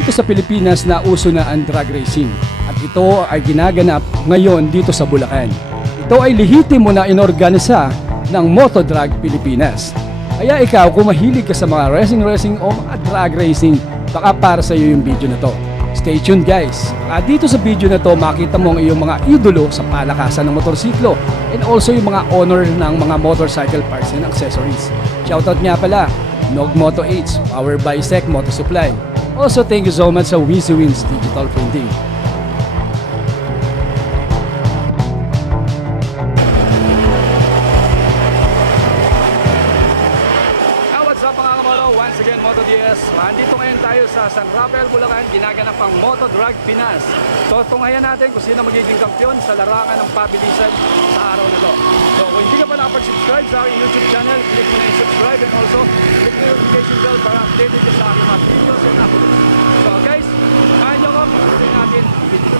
dito sa Pilipinas na uso na ang drag racing. At ito ay ginaganap ngayon dito sa Bulacan. Ito ay lehitimo na inorganisa ng Moto Drag Pilipinas. Kaya ikaw, kung mahilig ka sa mga racing o mga drag racing, baka para sa iyo yung video na to. Stay tuned guys. Dito sa video na to, makita mo ang iyong mga idolo sa palakasan ng motorsiklo and also yung mga honor ng mga motorcycle parts and accessories. Shoutout nga pala, Nog Moto H, powered by Sec Moto Supply. Also, thank you so much sa Wizzy Wins Digital Printing. Once again, Moto DS. Andito ngayon tayo sa San Rafael, Bulacan, ginaganap ang Moto Drag Pinas. So, tunghayan natin kung sino magiging kampiyon sa larangan ng pabilisan sa araw na to. So, kung hindi ka pa nakapag-subscribe sa aking YouTube channel, click mo na yung subscribe and also click mo yung notification bell para updated ka sa aking mga videos and uploads. So, guys, kaya nyo ko, pagkasin natin ang video.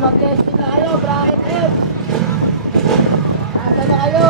Mag-testing na kayo, bracket F. Nasa na kayo?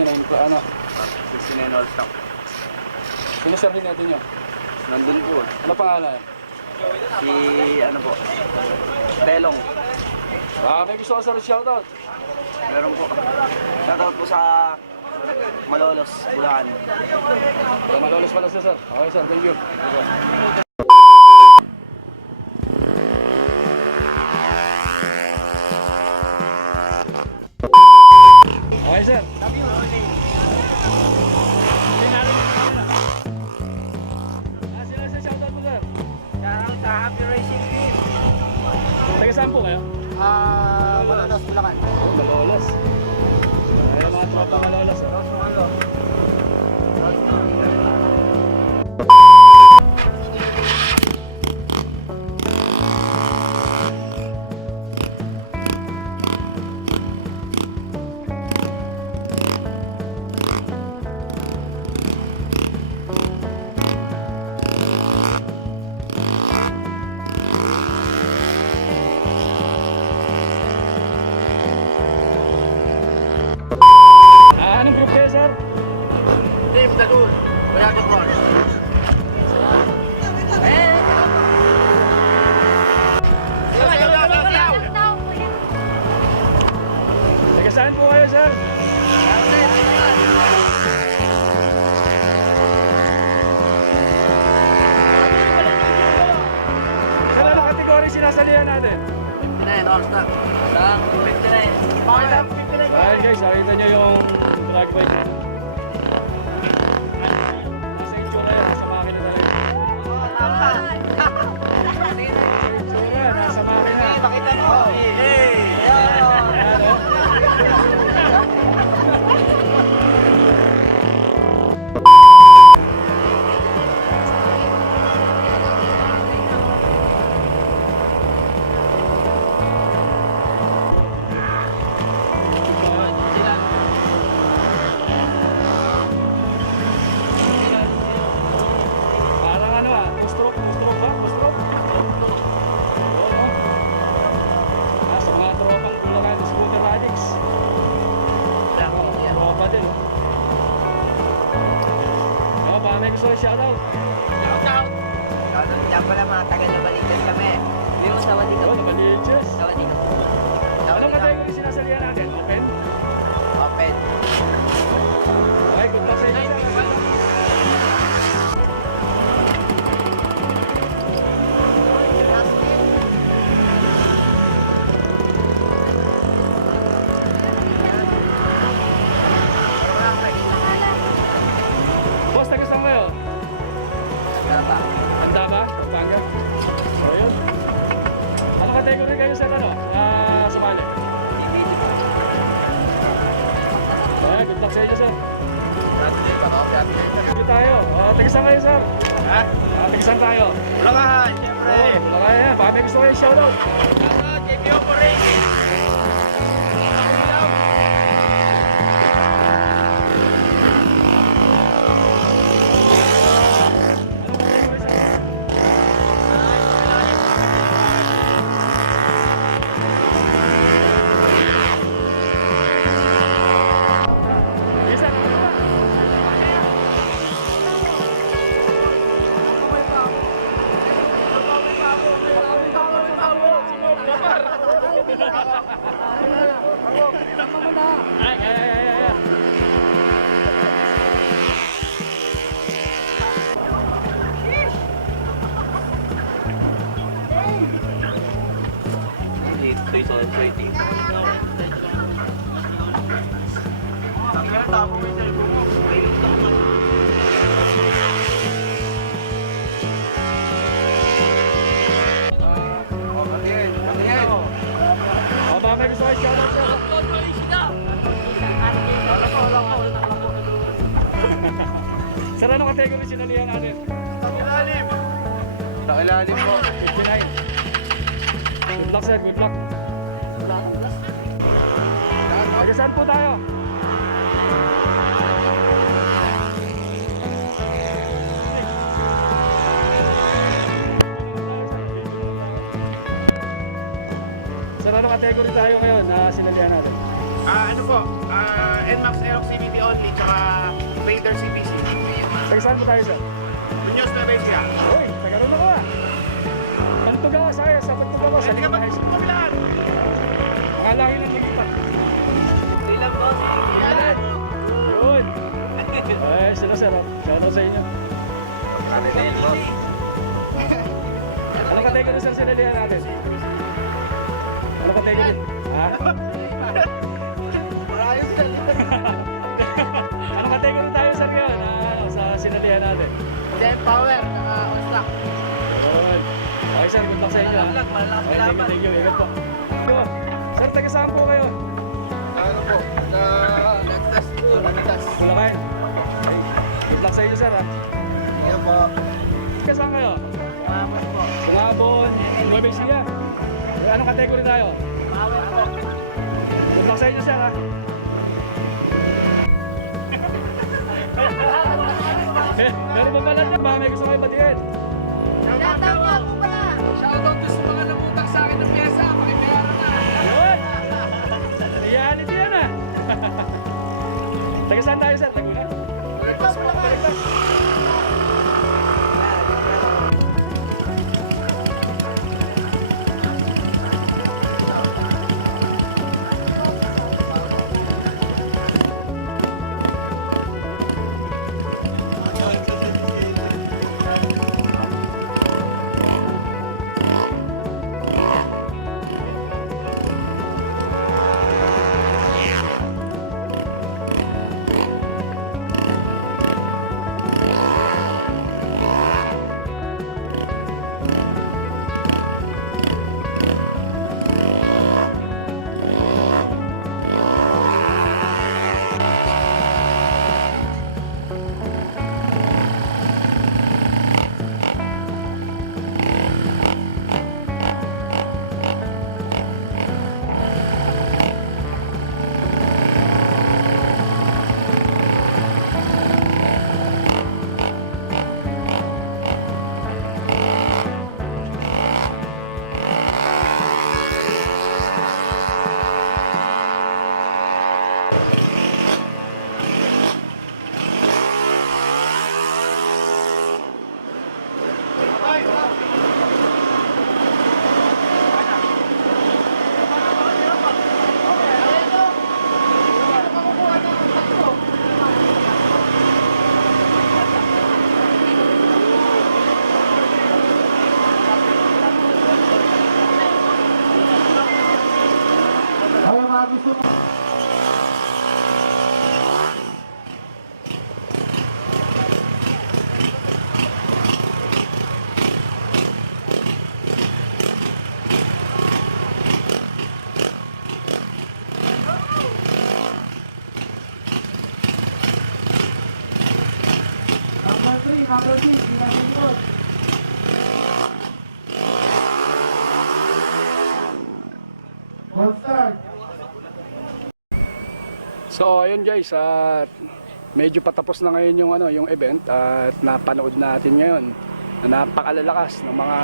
69 po, ano? 69 all stock. Sino sir natin nyo? Nandun po. Ano pangalan? Si ano po? Telong. May gusto ko sir shoutout. Meron po. Shoutout po sa Malolos, Bulacan. Malolos pala sir. Okay sir, thank you. Okay sir. Sino sa shoutout mo sir? Sa Happy Racing Team. Taga saan po kayo? Malolos, Bulacan. Malolos. Ay, mga tropa Malolos. Anong group kayo sir? Team Dagur. Bulacan po. Taga saan po kayo sir? Sir, anong kategory sinasalihan natin? 59 all stock. Lang 59. Pakita 59. Ayan guys, nakita nyo yung drag bike nyo. Nasa itsura yan, nasa makina talaga. Itsura, nasa makina. Pakita mo. Ayan, oh. Parang ano two-stroke ba? Two-stroke? Oo, no? Sa mga tropang Bulacan, scooter addicts. Tropa din. Baka may gusto shoutout. Yan pala mga taga Nabalikan kami. Hindi mo sa Wadikap. Oh, nabaliches. Sa Wadikap. Anong kategory sinasalihan natin? Open? Open. Okay, good luck sa inyo. Boss, taga saan kayo? Gaba. Handa ba? Pampanga? So yun. Anong kategory kayo sa ano? Sumali? Okay, good luck sa inyo sir. Dito tayo. Taga saan kayo sir? Ha? Taga saan tayo? Bulacan, siyempre. Baka yan. Baka may gusto kayo shoutout. Shoutout, JPO for Racing. Baka may gusto kayo shoutout sir. Sir, anong kategory sinalihan natin? Takilalim po. 59. Good luck sir, good luck. Taga saan po tayo? Sir, anong kategory tayo ngayon na sinalihan natin? Ano po? NMAX Aerox CVT only, tsaka Raider CPC. Taga saan po tayo, sir? Muñoz na Besia. Uy, taga-ron ako ah. Bantog ako sa sa bantog ako sa Hindi ka ba gusto mo bilangan? Makalaki ng lipat. Hindi lang boss. Yan. Yun. Ay, sila sir. Shoutout sa inyo. Sabi din boss. Ano kategori sir sinalihan natin? Ano kategori? Ha? Marayos na. Ano kategori tayo sir ngayon sa sinalihan natin? Then power, on stock. Yun. Okay sir, good luck sa inyo ha. Malakas Okay, laban. thank you. Ingat po. Yun. Sir, taga saan po kayo? Ano po? Nagtas po. Nagtas. Bulacan. Okay. Good luck sa inyo sir ha. Yan po. Taga saan kayo? Power po. Sumabon, Nueva Ecija. Anong kategori tayo? Power po. Good luck sa inyo sir ha. Meron pa pala dyan, baka may gusto kayo batiin. Shoutout to sa mga namutang sa akin ng pyesa. Pakibayaran na. Yun! Reality yan ah! Taga saan tayo sir? Taguna? So ayun guys, at medyo patapos na ngayon yung yung event at napanood natin ngayon na napakalalakas ng mga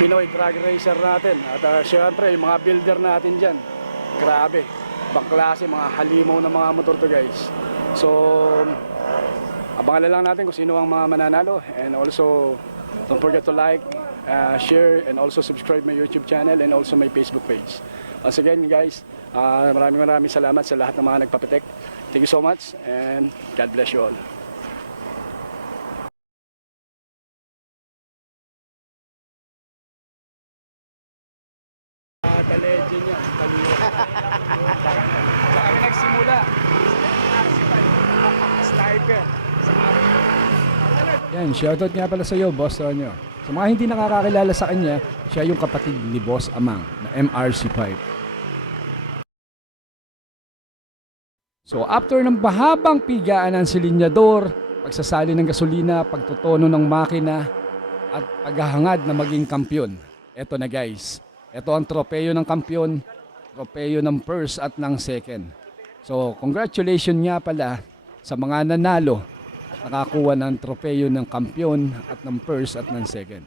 Pinoy drag racer natin at syempre yung mga builder natin diyan. Grabe, ibang klase, mga halimaw na mga motor to guys. So abangan na lang natin kung sino ang mga mananalo, and also don't forget to like, share, and also subscribe my YouTube channel and also my Facebook page. Once again guys, maraming salamat sa lahat ng mga nagpapitek. Thank you so much and God bless you all. The legend niya, kami nagsimula. Sniper. Yan, shoutout nga pala sa iyo, Boss Tonyo. Sa mga hindi nakakakilala sa kanya, siya yung kapatid ni Boss Amang na MRC5. So after ng mahabang pigaan ng silinyador, pagsasali ng gasolina, pagtutono ng makina, at paghahangad na maging kampyon, eto na guys. Ito ang tropeyo ng kampyon, tropeyo ng first at ng second. So congratulations nga pala sa mga nanalo at nakakuha ng tropeyo ng kampyon at ng first at ng second.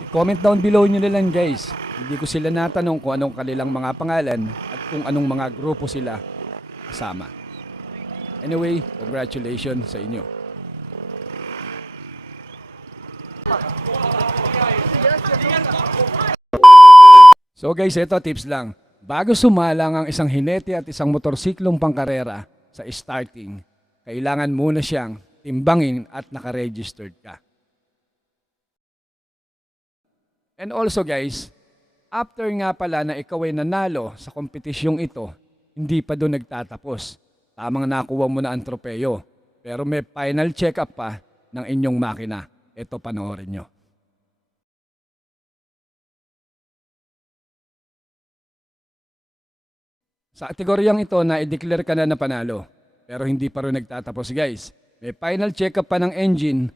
I-comment down below nyo na lang guys. Hindi ko sila natanong kung anong kanilang mga pangalan at kung anong mga grupo sila kasama. Anyway, congratulations sa inyo. So guys, ito tips lang. Bago sumalang ang isang hinete at isang motorsiklong pangkarera sa starting, kailangan muna siyang timbangin at nakaregistered ka. And also guys, after nga pala na ikaw ay nanalo sa kompetisyong ito, hindi pa doon nagtatapos. Tamang nakuha mo na ang tropeyo. Pero may final check-up pa ng inyong makina. Ito, panoorin nyo. Sa kategoryang ito na i-declare ka na panalo. Pero hindi pa rin nagtatapos guys. May final check-up pa ng engine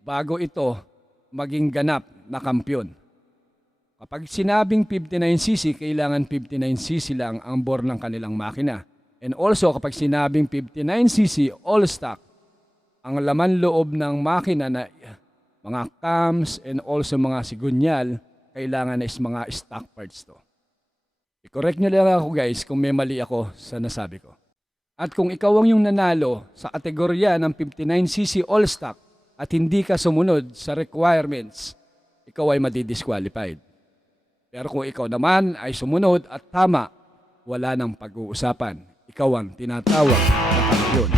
bago ito maging ganap na kampyon. Kapag sinabing 59cc, kailangan 59cc lang ang bore ng kanilang makina. And also kapag sinabing 59cc all stock, ang laman loob ng makina na mga cams and also mga sigunyal, kailangan is mga stock parts to. I-correct nyo lang ako guys kung may mali ako sa nasabi ko. At kung ikaw ang yung nanalo sa kategorya ng 59cc all stock at hindi ka sumunod sa requirements, ikaw ay madidisqualified. Pero kung ikaw naman ay sumunod at tama, wala nang pag-uusapan. Ikaw ang tinatawag na kampiyon.